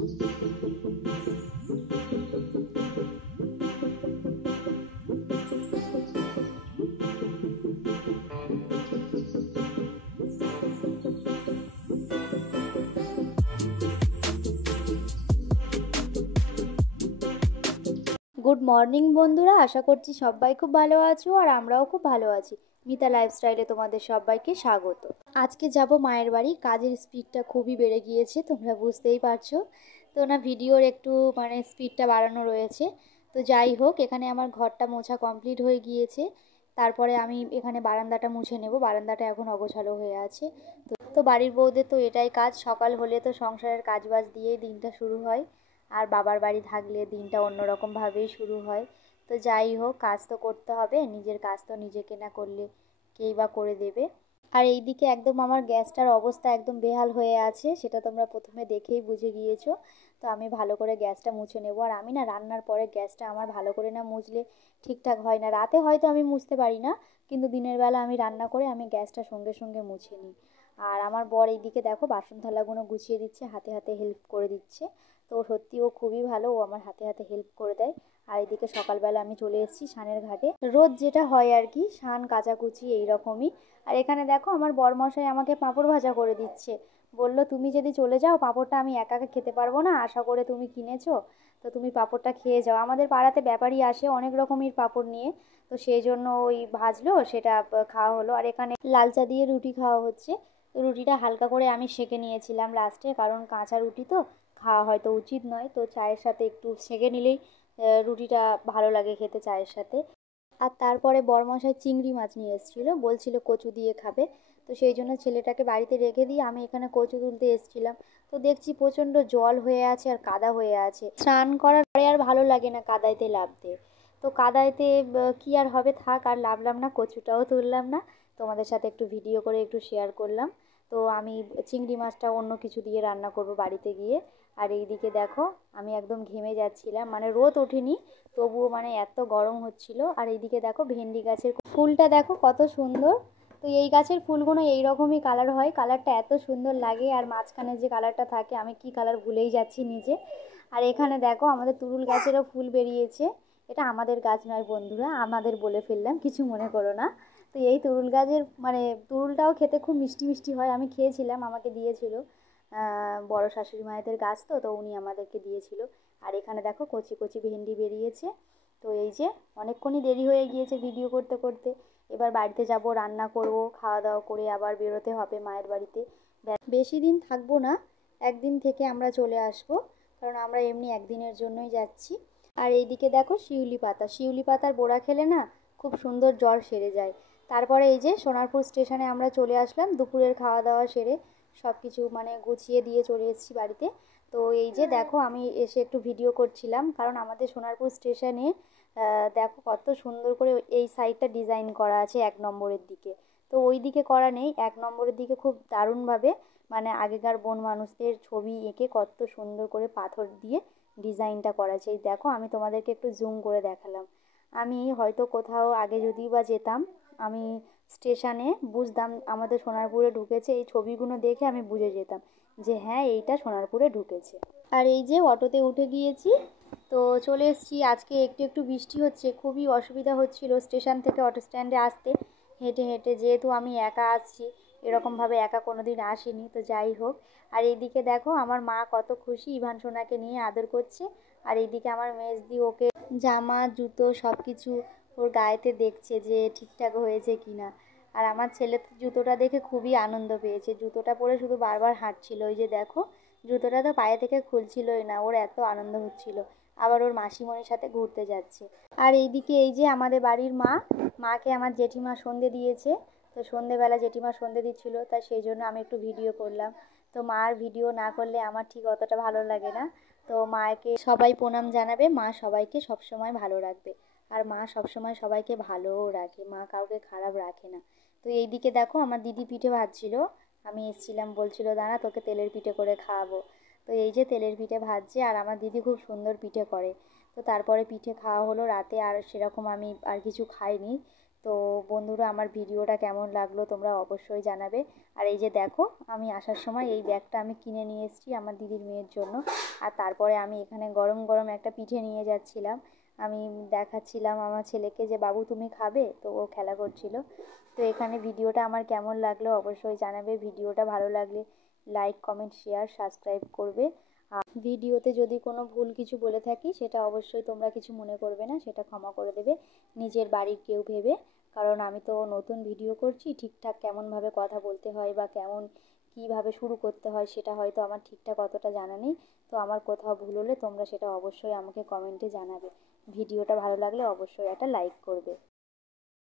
Good morning বন্ধুরা, আশা করছি সবাই খুব ভালো আছো আর আমরাও খুব ভালো আছি। মিতা লাইফস্টাইলে তোমাদের সবাইকে স্বাগত। আজকে যাব মায়ের বাড়ি। কাজের স্পিডটা খুবই বেড়ে গিয়েছে, তোমরা বুঝতেই পারছো। তো না, ভিডিওর একটু স্পিডটা বাড়ানো রয়েছে। তো যাই হোক, এখানে আমার ঘরটা মোছা কমপ্লিট হয়ে গিয়েছে। তারপরে আমি এখানে বারান্দাটা মুছে নেব। বারান্দাটা এখন অগোছালো হয়ে আছে। তো বাড়ির বউদের তো এটাই কাজ, সকাল হলে তো সংসারের কাজবাজ দিয়েই দিনটা শুরু হয়। আর বাবার বাড়ি থাকলে দিনটা অন্যরকমভাবেই শুরু হয়। তো যাই হোক, কাজ তো করতে হবে, নিজের কাজ তো নিজেকে না করলে কেই বা করে দেবে। আর এইদিকে একদম আমার গ্যাসটার অবস্থা একদম বেহাল হয়ে আছে, সেটা তোমরা প্রথমে দেখেই বুঝে গিয়েছো। তো আমি ভালো করে গ্যাসটা মুছে নেব। আর আমি না রান্নার পরে গ্যাসটা আমার ভালো করে না মুছলে ঠিকঠাক হয় না। রাতে হয়তো আমি মুছতে পারি না, কিন্তু দিনের বেলা আমি রান্না করে আমি গ্যাসটা সঙ্গে সঙ্গে মুছে নিই। আর আমার বর এইদিকে দেখো বাসন থালাগুলো গুছিয়ে দিচ্ছে, হাতে হাতে হেল্প করে দিচ্ছে। তো সত্যি ও খুবই ভালো, ও আমার হাতে হাতে হেল্প করে দেয়। আর এদিকে সকালবেলা আমি চলে এসেছি স্নানের ঘাটে। রোজ যেটা হয় আর কি, স্নান কাচাকুচি এইরকমই। আর এখানে দেখো আমার বরমশাই আমাকে পাঁপড় ভাজা করে দিচ্ছে। বললো তুমি যদি চলে যাও পাঁপড়টা আমি একা একা খেতে পারবো না, আশা করে তুমি কিনেছো, তো তুমি পাঁপড়টা খেয়ে যাও। আমাদের পাড়াতে ব্যাপারী আসে অনেক রকমের পাঁপড় নিয়ে, তো সেই জন্য ওই ভাজলো, সেটা খাওয়া হলো। আর এখানে লাল চা দিয়ে রুটি খাওয়া হচ্ছে। তো রুটিটা হালকা করে আমি সেঁকে নিয়েছিলাম লাস্টে, কারণ কাঁচা রুটি তো খাওয়া হয়তো উচিত নয়। তো চায়ের সাথে একটু সেঁকে নিলেই রুটিটা ভালো লাগে খেতে চায়ের সাথে। আর তারপরে বরমশাই চিংড়ি মাছ নিয়ে এসেছিলো, বলছিল কচু দিয়ে খাবে। তো সেই জন্য ছেলেটাকে বাড়িতে রেখে দিয়ে আমি এখানে কচু তুলতে এসেছিলাম। তো দেখছি প্রচণ্ড জল হয়ে আছে আর কাদা হয়ে আছে। স্নান করার পরে আর ভালো লাগে না কাদাইতে নামতে। তো কাদাইতে কি আর হবে, থাক, আর নামলাম না, কচুটাও তুললাম না। তোমাদের সাথে একটু ভিডিও করে একটু শেয়ার করলাম। তো আমি চিংড়ি মাছটা অন্য কিছু দিয়ে রান্না করব বাড়িতে গিয়ে। আর এইদিকে দেখো আমি একদম ঘেমে যাচ্ছিলাম, রোদ ওঠেনি তবুও এত গরম হচ্ছিল। আর এইদিকে দেখো ভেন্ডি গাছের ফুলটা দেখো কত সুন্দর। তো এই গাছের ফুলগুলো এইরকমই কালার হয়, কালারটা এত সুন্দর লাগে। আর মাঝখানে যে কালারটা থাকে, আমি কি কালার ভুলেই যাচ্ছি নিজে। আর এখানে দেখো আমাদের তুরুল গাছেরও ফুল বেরিয়েছে। এটা আমাদের গাছ নয় বন্ধুরা, আমাদের বলে ফেললাম, কিছু মনে করো না। তো এই তুরুল গাছের তুরুলটাও খেতে খুব মিষ্টি মিষ্টি হয়। আমি খেয়েছিলাম, আমাকে দিয়েছিল বড় শাশুড়ি মায়েদের গাছ, তো উনি আমাদেরকে দিয়েছিল। আর এখানে দেখো কচি কচি ভেন্ডি বেরিয়েছে। তো এই যে অনেকক্ষণই দেরি হয়ে গিয়েছে ভিডিও করতে করতে। এবার বাড়িতে যাব, রান্না করব, খাওয়া দাওয়া করে আবার বেরোতে হবে মায়ের বাড়িতে। বেশি দিন থাকবো না, একদিন থেকে আমরা চলে আসব, কারণ আমরা এমনি একদিনের জন্যই যাচ্ছি। আর এইদিকে দেখো শিউলি পাতা, শিউলি পাতার বড়া খেলে না খুব সুন্দর জ্বর সেরে যায়। তারপরে এই যে সোনারপুর স্টেশনে আমরা চলে আসলাম, দুপুরের খাওয়া দাওয়া সেরে সব কিছু গুছিয়ে দিয়ে চলে এসেছি বাড়িতে। তো এই যে দেখো আমি এসে একটু ভিডিও করছিলাম, কারণ আমাদের সোনারপুর স্টেশনে দেখো কত সুন্দর করে এই সাইডটা ডিজাইন করা আছে 1 নম্বরের দিকে। তো ওই দিকে করা নেই, 1 নম্বরের দিকে খুব দারুণভাবে আগেকার বন মানুষদের ছবি এঁকে কত সুন্দর করে পাথর দিয়ে ডিজাইনটা করা আছে। এই দেখো আমি তোমাদেরকে একটু জুম করে দেখালাম। আমি হয়তো কোথাও আগে যদি বা যেতাম, আমি স্টেশনে বুঝতাম আমাদের সোনারপুরে ঢুকেছে, এই ছবিগুলো দেখে আমি বুঝে যেতাম যে হ্যাঁ এইটা সোনারপুরে ঢুকেছে। আর এই যে অটোতে উঠে গিয়েছি, তো চলে এসেছি। আজকে একটু একটু বৃষ্টি হচ্ছে, খুবই অসুবিধা হচ্ছিল স্টেশন থেকে অটো স্ট্যান্ডে আসতে হেঁটে হেঁটে, যেহেতু আমি একা আসছি, এরকমভাবে একা কোনো দিন আসিনি। তো যাই হোক, আর এইদিকে দেখো আমার মা কত খুশি, ইভান সোনাকে নিয়ে আদর করছে। আর এইদিকে আমার মেজদি ওকে জামা জুতো সব কিছু ওর গায়েতে দেখছে যে ঠিকঠাক হয়েছে কি না। আর আমার ছেলে জুতোটা দেখে খুবই আনন্দ পেয়েছে, জুতোটা পরে শুধু বারবার হাঁটছিল। ওই যে দেখো জুতোটা তো পায়ে থেকে খুলছিলই না, ওর এত আনন্দ হচ্ছিল। আবার ওর মাসিমণির সাথে ঘুরতে যাচ্ছে। আর এইদিকে এই যে আমাদের বাড়ির মাকে আমার জেঠিমা সন্ধে দিয়েছে। তো সন্ধেবেলা জেঠিমা সন্ধে দিচ্ছিল, তাই সেই জন্য আমি একটু ভিডিও করলাম। তো মার ভিডিও না করলে আমার ঠিক অতটা ভালো লাগে না। তো মাকে সবাই প্রণাম জানাবে, মা সবাইকে সবসময় ভালো রাখবে। আর মা সবসময় সবাইকে ভালোও রাখে, মা কাউকে খারাপ রাখে না। তো এইদিকে দেখো আমার দিদি পিঠে ভাজছিল, আমি এসেছিলাম, বলছিল দাঁড়া তোকে তেলের পিঠে করে খাওয়াবো। তো এই যে তেলের পিঠে ভাজছে, আর আমার দিদি খুব সুন্দর পিঠে করে। তো তারপরে পিঠে খাওয়া হলো রাতে, আর সেরকম আমি আর কিছু খাইনি। তো বন্ধুরা, আমার ভিডিওটা কেমন লাগলো তোমরা অবশ্যই জানাবে। আর এই যে দেখো, আমি আসার সময় এই ব্যাগটা আমি কিনে নিয়ে এসেছি আমার দিদির মেয়ের জন্য। আর তারপরে আমি এখানে গরম গরম একটা পিঠে নিয়ে যাচ্ছিলাম। আমি দেখাচ্ছিলাম আমার ছেলেকে যে বাবু তুমি খাবে, তো ও খেলা করছিল। তো এখানে ভিডিওটা আমার কেমন লাগলো অবশ্যই জানাবে। ভিডিওটা ভালো লাগলে লাইক, কমেন্ট, শেয়ার, সাবস্ক্রাইব করবে। আর ভিডিওতে যদি কোনো ভুল কিছু বলে থাকি সেটা অবশ্যই তোমরা কিছু মনে করবে না, সেটা ক্ষমা করে দেবে নিজের বাড়ির কেউ ভেবে। কারণ আমি তো নতুন ভিডিও করছি, ঠিকঠাক কেমনভাবে কথা বলতে হয় বা কীভাবে শুরু করতে হয় সেটা হয়তো আমার ঠিকঠাক অতটা জানা নেই। তো আমার কোথাও ভুল হলে তোমরা সেটা অবশ্যই আমাকে কমেন্টে জানাবে। ভিডিওটা ভালো লাগলে অবশ্যই একটা লাইক করবে।